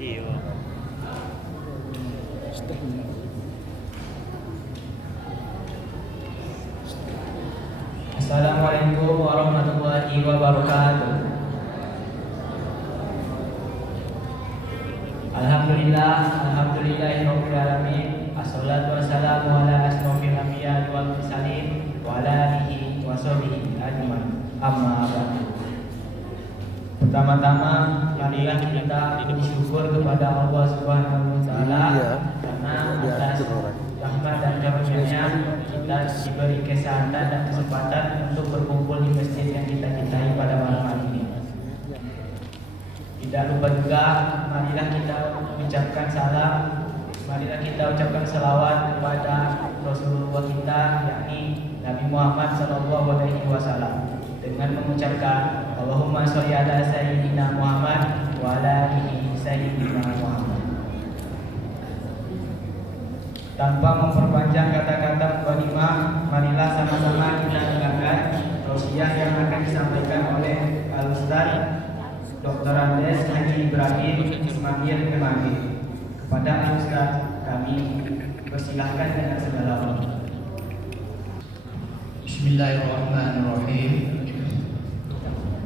Iya. Assalamualaikum warahmatullahi wabarakatuh. Alhamdulillahirabbil alamin. Assalatu wassalamu ala asrofil anbiya'i wal mursalin wa ala alihi wa sahbihi ajmain. Amma ba'du. Pertama-tama marilah kita bersyukur kepada Allah Subhanahu wa taala karena atas rahmat dan karunia-Nya kita diberi kesehatan dan kesempatan untuk berkumpul di masjid yang kita cintai pada malam hari ini. Tidak lupa juga marilah kita ucapkan salam, marilah kita ucapkan selawat kepada Rasulullah kita yakni Nabi Muhammad SAW dengan mengucapkan Allahumma sholli ala sayyidina Muhammad wa ala alihi sayyidina Muhammad. Tanpa memperpanjang kata-kata mukadimah, marilah sama-sama kita dengarkan tausiah yang akan disampaikan oleh Al-Ustaz Dr. Andes Haji Ibrahim Ismail Kemagi. Kepada Al-Ustaz kami persilahkan dengan segala hormat. Bismillahirrahmanirrahim.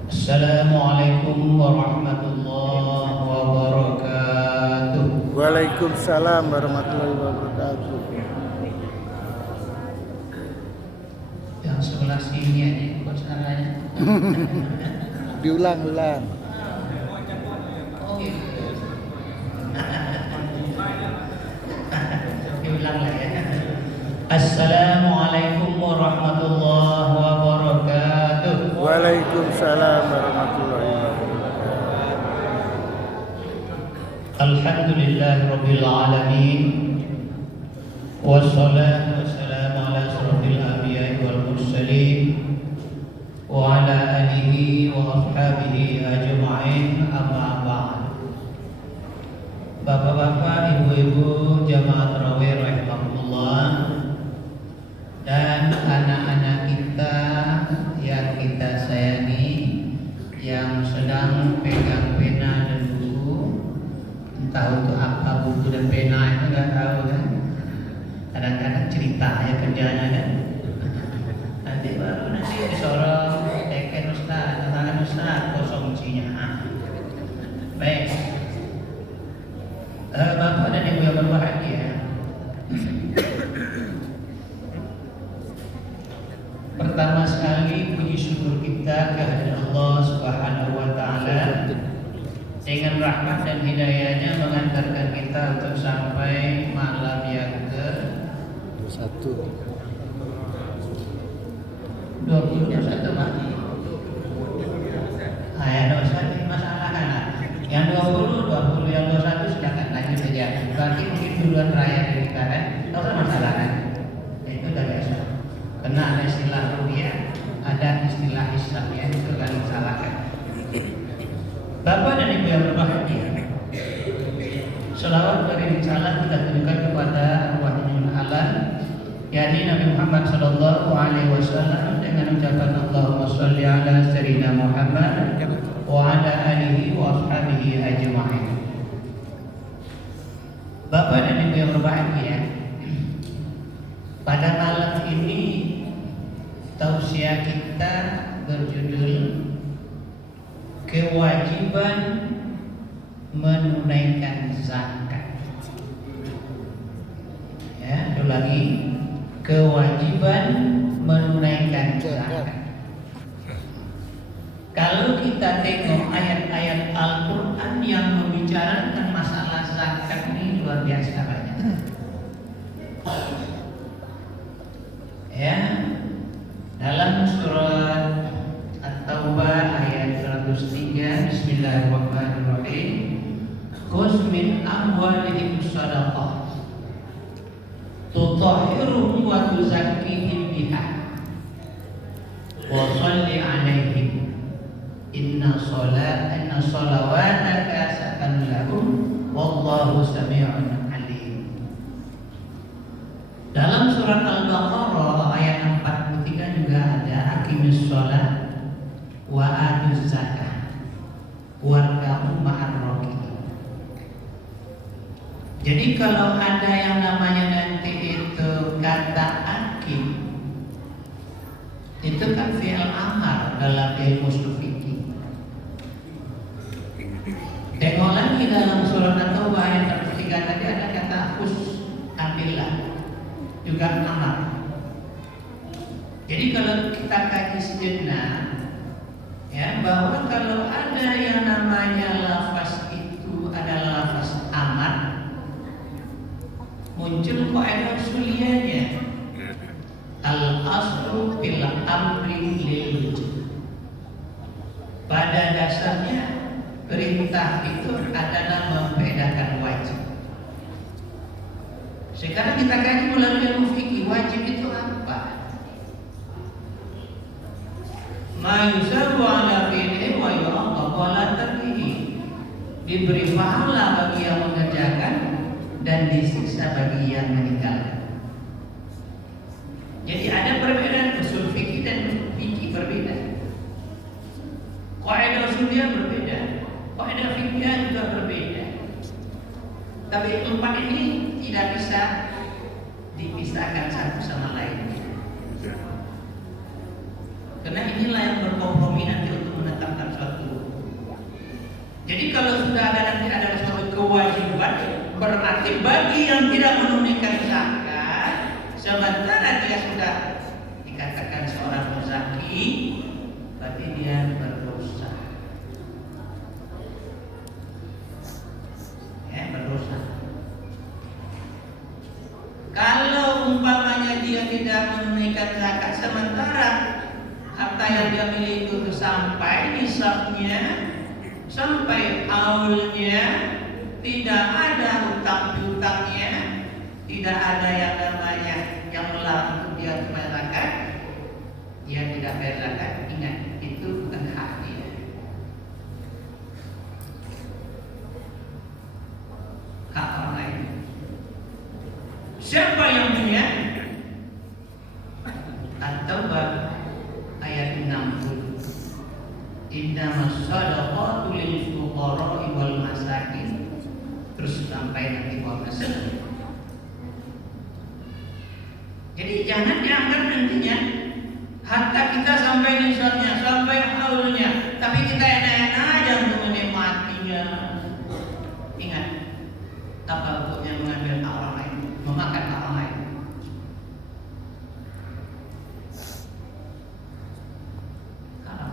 Assalamualaikum warahmatullahi wabarakatuh. Waalaikumsalam warahmatullahi wabarakatuh. Yang sebelah sini aja buat sananya. Diulang-ulang. Oh gitu. Diulang lagi ya. Assalamualaikum warahmatullahi wabarakatuh. Waalaikumsalam warahmatullahi wabarakatuh. Alhamdulillahirabbil alamin. Wassalatu wassalamu ala asrofil anbiya'i wal mursalin wa ala alihi wa ashabihi ajma'in, amma ba'd. Bapak-bapak, ibu-ibu jamaah tarawih rahimakumullah, dan anak-anak kita yang kita sayangi yang sedang pegang pena dan buku, entah untuk apa buku dan pena itu nggak tahu kan? Kadang-kadang cerita ya kerjanya kan. Nanti disorong, teken Ustaz, tangan Ustaz, kosong isinya. Baik, Bapak dan Ibu yang berbahagia, pertama sekali puji syukur kita kehadirat Allah Subhanahu wa taala dengan rahmat dan hidayahnya mengantarkan kita untuk sampai malam yang ke 21 mati. Yang 21 ini masalah kan? Yang 20 yang 21 silakan lanjut saja. Berarti mungkin duluan raya dari kita kan? Tahu kan masalah kan? Itu udah biasa. Karena ada istilah rupiah, ada istilah hisab ya, itu kan salah kan? Bapak dan Ibu yang berbahagia, selawat dari salam kita tujukan kepada arwahul alam, yakni Nabi Muhammad sallallahu alaihi wasallam, dengan ucapan Allahumma sholli ala sayyidina Muhammad wa ala alihi wa ashabihi ajma'in. Bapak dan Ibu yang berbahagia, pada malam ini tausiah kita berjudul kewajiban menunaikan zakat. Ya, ulangi, kewajiban menunaikan zakat. Kalau kita tengok ayat-ayat Al-Quran yang membicarakan masalah zakat ini luar biasa banyak. Ya, dalam surat At-Taubah ayat 103, Bismillahirrahmanirrahim. Khudz min amwalihim shadaqah tutahhiruhum wa tuzakkihim biha wa sholli 'alaihim inna sholawataka sakanun lahum wallahu sami'un 'alim. Dalam surat Al-Baqarah ayat 43 juga ada aqimis sholat wa atuz zakah warka'u ma'ar raki'in. Jadi kalau ada yang namanya nanti itu kata akid, itu kan fi'il amar dalam ilmu fikih. Tengok lagi dalam surat At-Taubah ayat 3 tadi ada kata khus, ambillah, juga amar. Jadi kalau kita kaji sejenak, ya, bahwa kalau ada yang namanya lafaz itu adalah lafaz amar, muncul kaidah usuliyahnya. Al-aslu fil amri lil wujub. Pada dasarnya perintah itu adalah membedakan wajib. Sekarang kita kaji melalui ilmu fikih, wajib itu apa? Ma yusabu ala fi'li wa yu'aqabu ala tarkihi. Diberi pahala bagi yang mengerjakan dan disiksa bagi yang meninggalkan. Jadi ada perbedaan usul fikih dan fikih berbeda. Kaidah usuliyah berbeda, kaidah fikih juga berbeda. Tapi empat ini tidak bisa dipisahkan satu sama lain. Karena inilah yang berkompromi nanti untuk menetapkan suatu. Jadi kalau sudah nanti ada suatu kewajiban, berarti bagi yang tidak menunaikan zakat, sementara dia sudah dikatakan seorang muzaki, berarti dia berdosa. Ya, berdosa. Kalau umpamanya dia tidak menunaikan zakat, sementara harta yang dia miliki itu sampai nisabnya, sampai haulnya, tidak ada hutang piutangnya, tidak ada yang namanya yang melarang untuk dia bayar zakat, dia tidak bayar zakat. Ingat, itu bukan hak dia. Hak orang lain. Siapa yang punya? At-Taubah ayat 60. Innamas shadaqatu lil fuqara'i wal masakin. Terus sampai nanti 12. Jadi jangan dianggap nantinya harta kita sampai nisabnya, sampai haulnya, tapi kita enak-enak aja untuk menikmatinya. Ingat, apa hukumnya mengambil hak orang lain, memakan hak orang lain? Haram.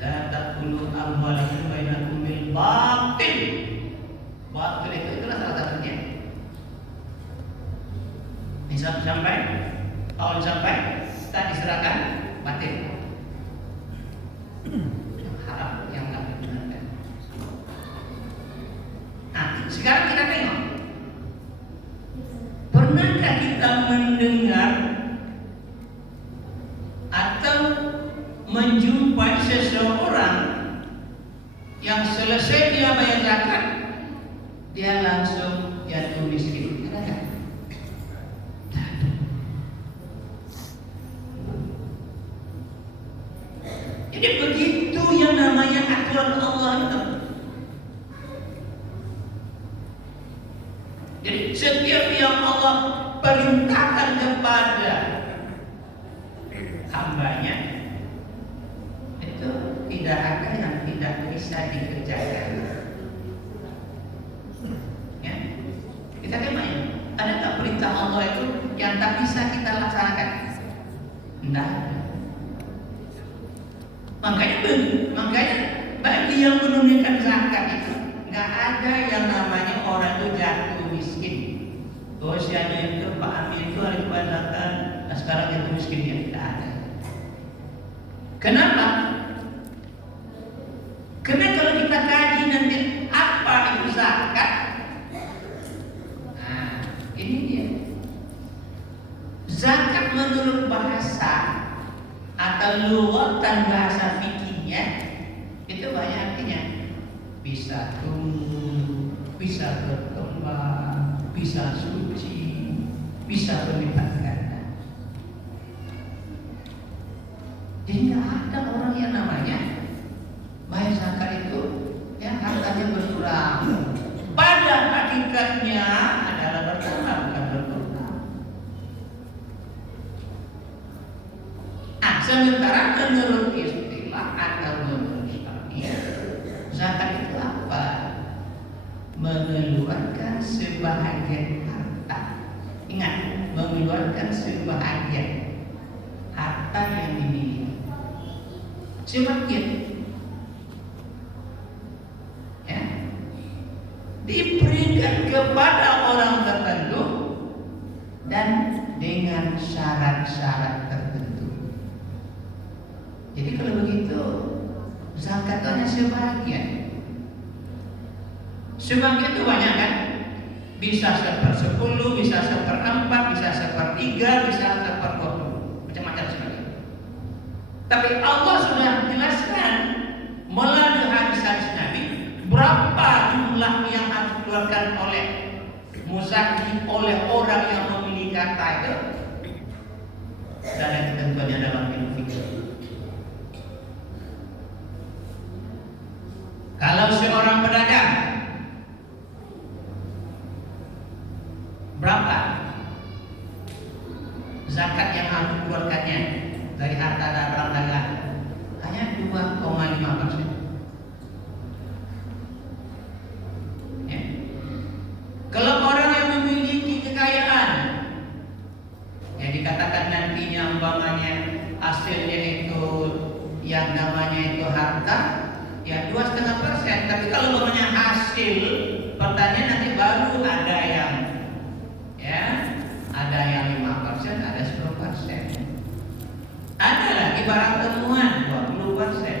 La taqulu amwalakum bainakum bil batil. Batil itu itulah salah satunya. Nisab sampai, haul sampai, tak diserahkan, batil. Haram, yang tak dibenarkan. Nah, sekarang kita tengok. Pernahkah kita mendengar atau menjumpai seseorang yang selesai dia bayar zakat, dia langsung jatuh miskin? Ada nggak? Jadi begitu yang namanya aturan Allah itu. Jadi setiap yang Allah perintahkan kepada hambanya itu tidak ada yang tidak bisa dikerjakan. Ya, kita kemana? Ada tak perintah Allah itu yang tak bisa kita laksanakan? Tidak. Makanya bagi yang menunaikan zakat itu nggak ada yang namanya orang itu jatuh miskin. Oh, sianya itu Pak Amin itu hari bayar zakat, nah sekarang jatuh miskin, ya tidak ada. Kenapa? Karena kalau kita kaji nanti apa itu zakat, nah ini dia. Zakat menurut bahasa atau lughatan bahasa fikihnya itu banyak artinya. Bisa tumbuh, bisa berkembang, bisa suci, bisa berlipat ganda. Jadi nggak ada orang yang namanya bayar zakat itu yang hartanya berkurang. Padahal hakikatnya adalah bertambah, bukan berkurang. Sementara menurut istilah atau menurut syariat, zakat itu apa? Mengeluarkan sebahagian harta. Ingat, mengeluarkan sebahagian harta yang dimiliki. Sebagian, ya, diberikan kepada orang tertentu dan dengan syarat-syarat tertentu. Jadi kalau begitu, zakat hanya sebagian. Sebagian itu banyak kan? Bisa 1/10, bisa 1/4, bisa 1/3, bisa 1/20, macam-macam sebagian. Tapi Allah sudah jelaskan melalui hadis-hadis Nabi berapa jumlah yang harus dikeluarkan oleh muzaki, oleh orang yang memiliki harta itu. Dan ada ketentuannya dalam ilmu fikih. Kalau seorang pedagang, berapa zakat yang harus dikeluarkannya dari harta dan barang dagang? Hanya 2,5%. Ya. Kalau orang yang memiliki kekayaan, yang dikatakan nantinya umpamanya hasilnya itu yang namanya itu harta, ya 2,5%. Tapi kalau umpamanya hasil pertanian nanti baru ada yang, ya, ada yang 5%, ada 10%. Ada lagi barang temuan 20%.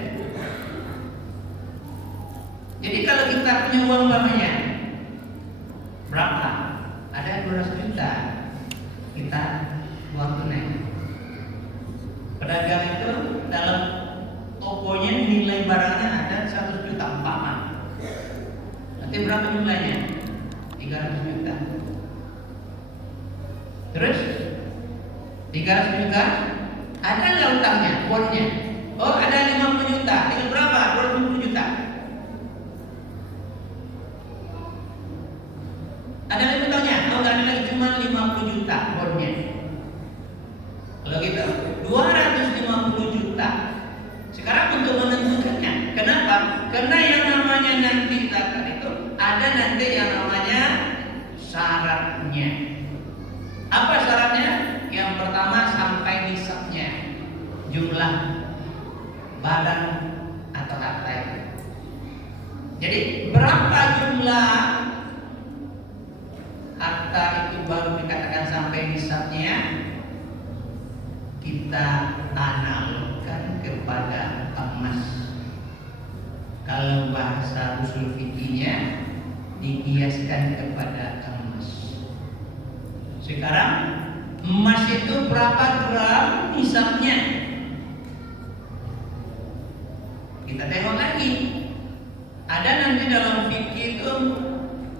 Jadi kalau kita punya uang umpamanya berapa? Ada 200 juta, kita uang tunai. Pedagang itu dalam tokonya nilai barangnya ada 100 juta umpama. Nanti berapa jumlahnya? 300 juta. Terus 300 juta, ada nggak utangnya, bonnya? Oh, ada 50 juta. Tinggal berapa? 250 juta. Ada lagi utangnya? Oh, nggak ada lagi, cuma 50 juta bonnya. Kalau gitu 250 juta. Sekarang untuk menentukannya, kenapa? Karena yang namanya nanti zakat itu ada nanti yang namanya syaratnya. Apa syaratnya? Yang pertama sampai nisabnya, jumlah badan atau harta itu. Jadi berapa jumlah harta itu baru dikatakan sampai nisabnya? Kita analogkan kepada emas. Kalau bahasa usul fikihnya dikiaskan kepada emas. Sekarang emas itu berapa gram nisabnya? Kita tengok lagi. Ada nanti dalam fikih itu,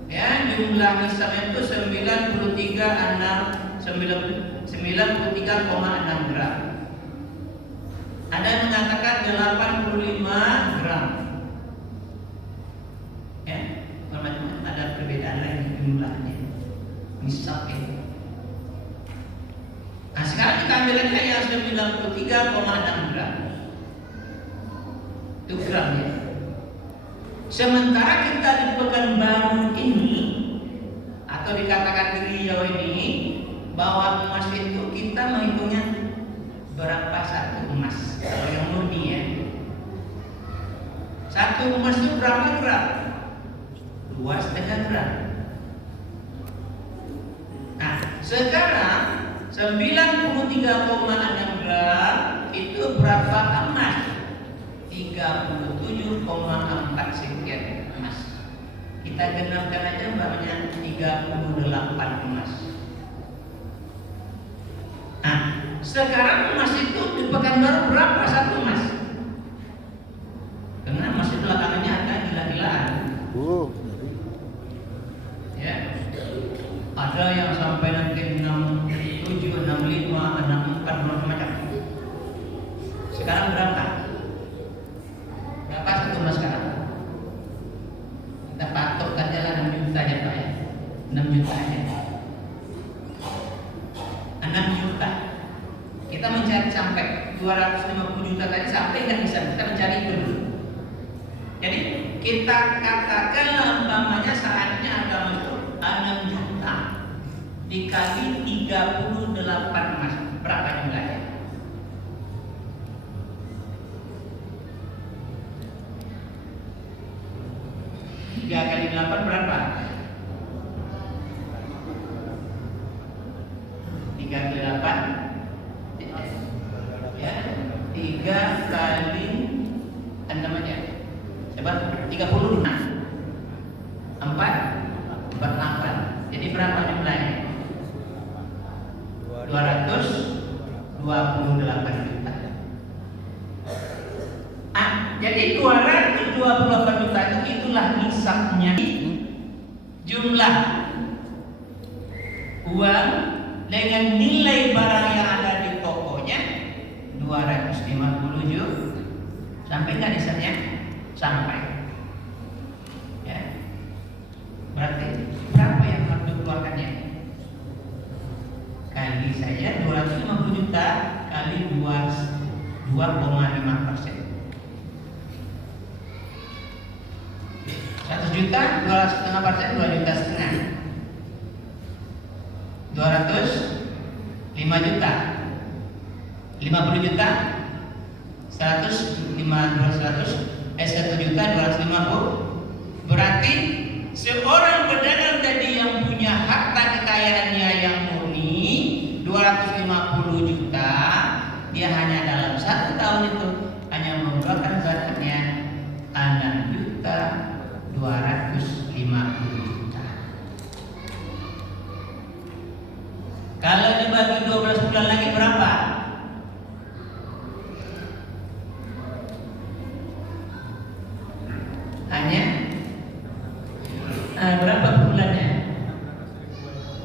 ya, jumlah nisabnya itu 93,6 gram. Ada yang mengatakan 85 gram. Ya, ada perbedaan lagi jumlahnya nisab itu. Nah, sekarang kita ambil aja yang 93,6 gram. Itu gramnya. Sementara kita di Pekanbaru ini, atau dikatakan di Riau ini, bahwa emas itu kita menghitungnya berapa satu emas. Kalau yang murni, ya, satu emas itu berapa gram? 2,5 gram. Nah, sekarang 93,6 gram itu berapa emas? 37,4 sekian emas. Kita genapkan aja umpamanya 38 emas. Nah, sekarang emas itu di Pekanbaru berapa satu emas? Karena emas itu belakangannya ada gila-gilaan. Ya, ada yang sampai nanti 67, 65, 64, macam-macam. Sekarang berapa? Berapa satu emas sekarang? Kita patok aja lah 6 juta ya Pak, ya. 6 juta aja. 6 juta. Kita mencari sampai 250 juta tadi, sampai nggak bisa, kita mencari itu dulu. Jadi kita katakan umpamanya saatnya agama itu 6 juta dikali 38 mas, berapa jumlahnya? 3 kali 8 berapa? 3 kali 8 ya, 3 kali namanya coba 30, 4 jadi berapa jumlahnya? 228 juta. Jadi 228 juta itu itulah nisabnya, jumlah uang dengan nilai barang yang ada di tokonya 250 juta. Sampai nggak nisabnya? Sampai. Ya. Berarti berapa yang harus dikeluarkannya? Kali saja 250 juta kali 2,5%. 100 juta 2,5%, 2,5 juta. 205 juta, 50 juta, 100 1 juta 250. Berarti seorang pedagang tadi yang punya harta kekayaannya yang murni 250 juta, dia hanya dalam 1 tahun itu hanya mengeluarkan zakatnya 6 juta 250 juta. Kalau dibagi 12 bulan lagi berapa? Hanya berapa bulannya?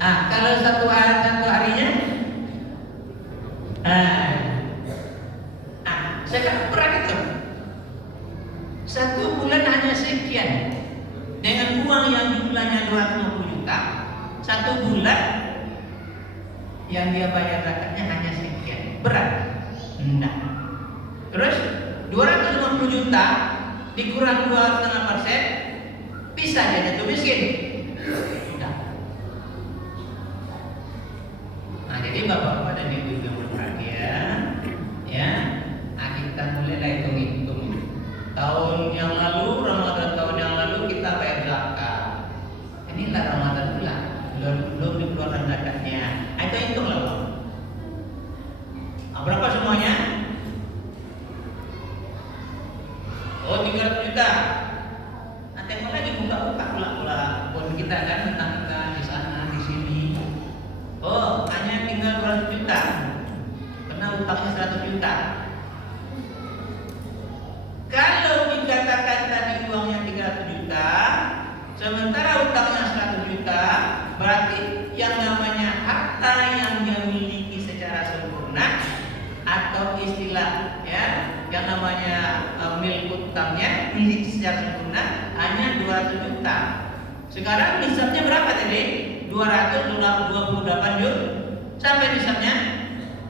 Kalau satu harinya sekarang kurang itu 1 bulan hanya sekian. Dengan uang yang jumlahnya 250 juta, 1 bulan yang dia bayar zakatnya hanya sekian. Berat? Enggak. Terus 250 juta dikurang 2,5%, bisa dia jatuh miskin? Enggak. Nah, jadi bapak-bapak dan ibu-ibu yang berperhatian, ya, kita mulailah hitung-hitung. Tahun yang lalu, Ramadan tahun yang lalu kita bayar zakat. Inilah Ramadan pula, belum dikeluarkan zakatnya. Itu hitunglah, Bang. Berapa semuanya? 300 juta. Nanti mau lagi buka-buka pula pun kita kan tetangga di sana di sini. Hanya tinggal 200 juta. Karena utangnya 100 juta. Kalau dikatakan tadi uangnya 300 juta, sementara utangnya 100 juta, berarti yang namanya harta yang dia miliki secara sempurna atau istilah ya yang namanya milik utangnya milik secara sempurna hanya 200 juta. Sekarang nisabnya berapa tadi? 228 juta. Sampai nisabnya?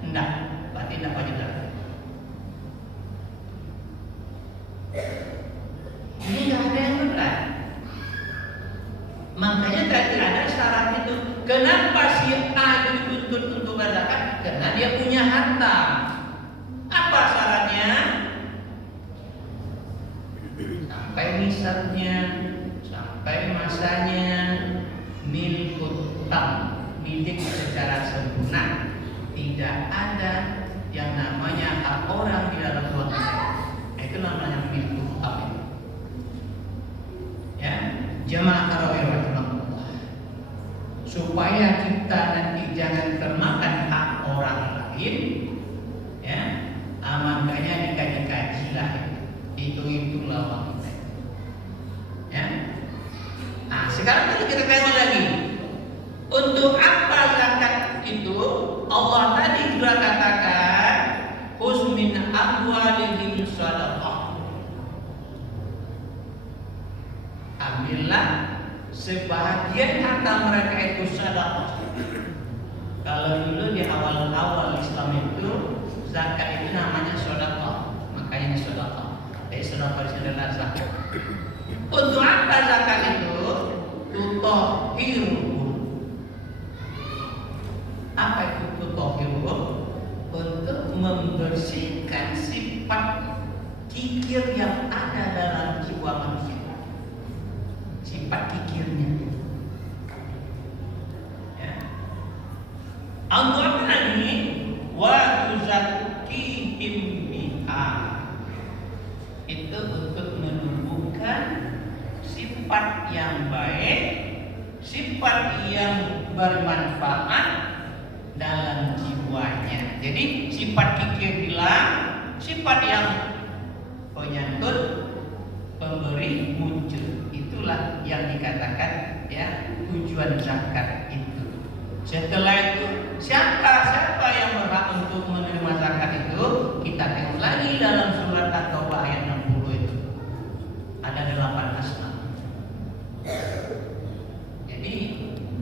Enggak. Berarti enggak wajib zakat. Ini enggak ada yang berat. Makanya tadi ada syarat itu. Kenapa si A dituntut untuk berzakat? Karena dia punya harta. Apa syaratnya? Sampai nisabnya, sampai masanya, milik utang, milik secara sempurna. Tidak ada yang namanya hak orang di dalam uang saya. Itu namanya milik utang. Ya, jemaah tarawih rahimahullah. Supaya kita nanti jangan termakan hak orang lain, ya, makanya dikaji-kajilah, hitung-hitunglah uang kita. Ya. Nah, sekarang kita kaji lagi. Untuk apa zakat itu? Allah tadi sudah katakan, "Khudz min amwalihim shadaqah." Ambillah sebahagian harta mereka itu sedekah. Kalau dulu di awal-awal Islam itu zakat itu namanya sedekah, makanya sedekah. Jadi sedekah adalah zakat. Untuk apa zakat itu? Tutahhiruhum. Apa itu tutahhiruhum? Untuk membersihkan sifat kikir yang ada dalam jiwa manusia. Sifat kikirnya. Ya. Allah ini wa tuzakkihim biha. Itu untuk menumbuhkan sifat yang baik, sifat yang bermanfaat dalam jiwanya. Jadi sifat kikir hilang, sifat yang penyantun pemberi muncul. Itulah yang dikatakan ya tujuan zakat itu. Setelah itu siapa yang berhak untuk menerima zakat itu? Kita tengok lagi dalam surat At-Taubah ayat 60 itu. Ada 8 asma. Jadi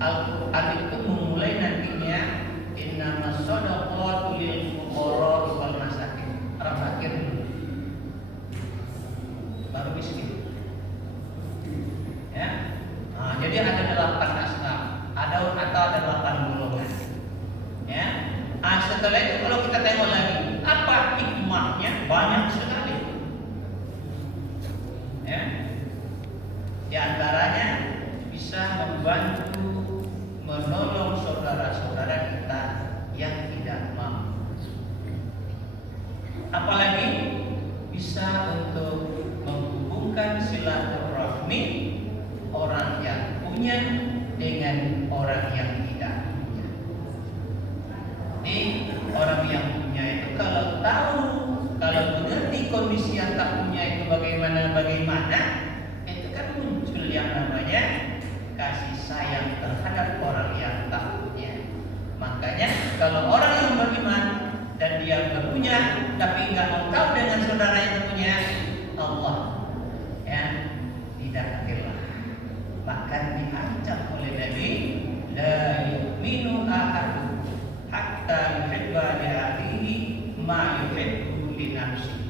Al-Quran itu memulai nantinya innamas shadaqatu lil fuqara wal masakin. Orang fakir dulu. Baru miskin. Ya. Nah, jadi ada 8 asma. Atau ada 8 golongan. Ya. Setelah itu kalau kita tengok lagi, apa hikmahnya? Banyak sekali. Ya. Di antaranya bisa membantu menolong saudara-saudara kita yang tidak mampu. Apalagi bisa untuk menghubungkan silaturahmi orang yang punya dengan orang yang tidak punya. Ini orang yang punya itu kalau tahu, kalau mengerti kondisi yang tak punya itu bagaimana, itu kan muncul yang namanya kasih sayang terhadap orang yang tak punya. Makanya kalau orang yang beriman dan dia punya tapi nggak mau tahu dengan saudara yang punya, Allah ya tidak rela. Bahkan diancam oleh Nabi, la yu'minu ahadukum hatta yuhibba li akhihi ma yuhibbu li nafsihi.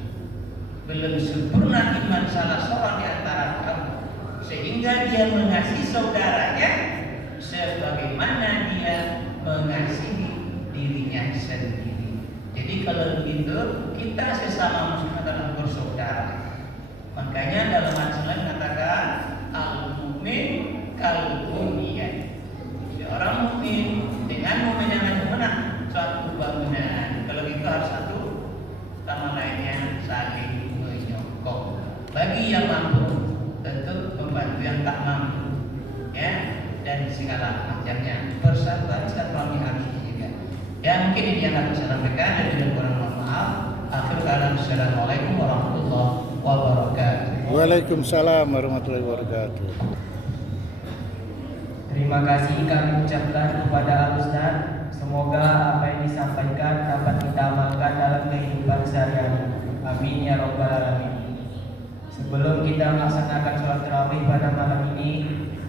Belum sempurna iman salah seorang di antara kamu sehingga dia mengasihi saudaranya sebagaimana dia mengasihi dirinya sendiri. Jadi kalau begitu kita sesama muslim adalah bersaudara. Makanya dalam Islam katakan al-mu'min kal-bunyan. Seorang mukmin dengan mukmin yang sempurna suatu bangunan. Kalau itu harus satu sama lainnya saling menyokong. Bagi yang mampu tentu membantu yang tak mampu, ya, dan segala macamnya. Persatuan silaturahmi harus dijaga. Ya mungkin ini yang dapat saya sampaikan dan tidak kurang mohon maaf. Akhir kalam, assalamualaikum warahmatullahi wabarakatuh. Waalaikumsalam warahmatullahi wabarakatuh. Terima kasih kami ucapkan kepada Al-Ustaz. Semoga apa yang disampaikan dapat kita amalkan dalam kehidupan sehari-hari. Amin ya rabbal alamin. Sebelum kita melaksanakan sholat tarawih pada malam ini,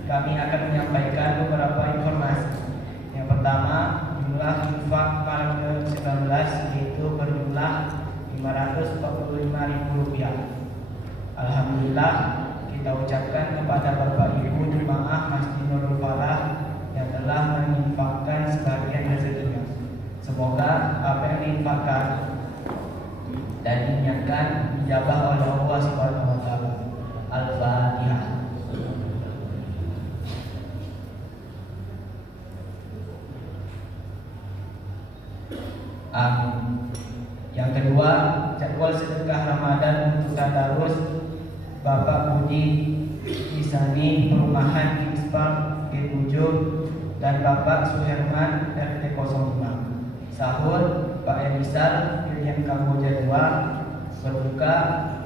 kami akan menyampaikan beberapa informasi. Yang pertama, jumlah infak malam ke-19 yaitu berjumlah Rp545.000. Alhamdulillah, kita ucapkan kepada Bapak Ibu jemaah Masjid Nurul Falah yang telah menginfakkan sebagian rezekinya. Semoga apa yang diinfakkan dan diniatkan dijabah oleh Allah Subhanahu wa taala. Al-Fatihah. Amin. Yang kedua, jadwal sedekah Ramadan untuk tadarus Bapak Budi Isani Perumahan Kings Park G7 dan Bapak Suherman RT 05. Sahur Pak Emisal Pilihan Kamboja 2. Berbuka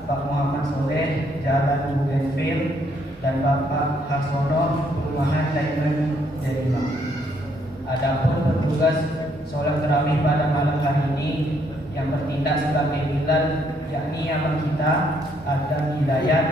Pak Muhammad Soleh Jalan Bougainville dan Bapak Harsono Perumahan Diamond J5. Adapun petugas sholat tarawih pada malam hari ini yang bertindak sebagai bilal yakni abang kita Adam Hidayat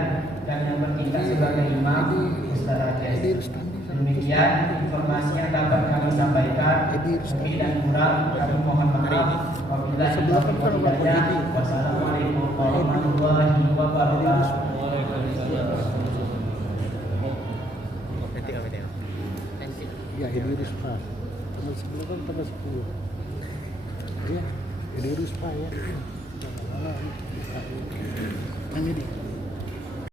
dan yang bertindak sebagai imam Ustaz Ades. Demikian informasi yang dapat kami sampaikan. Lebih dan kurang kami mohon maaf. Wabillahi taufiq wal hidayah. Wassalamualaikum warahmatullahi wabarakatuh. Ya, ini Ruspa. Tanggal 10 kan tanggal 10. Ya, ini Ruspa ya. Yang ini.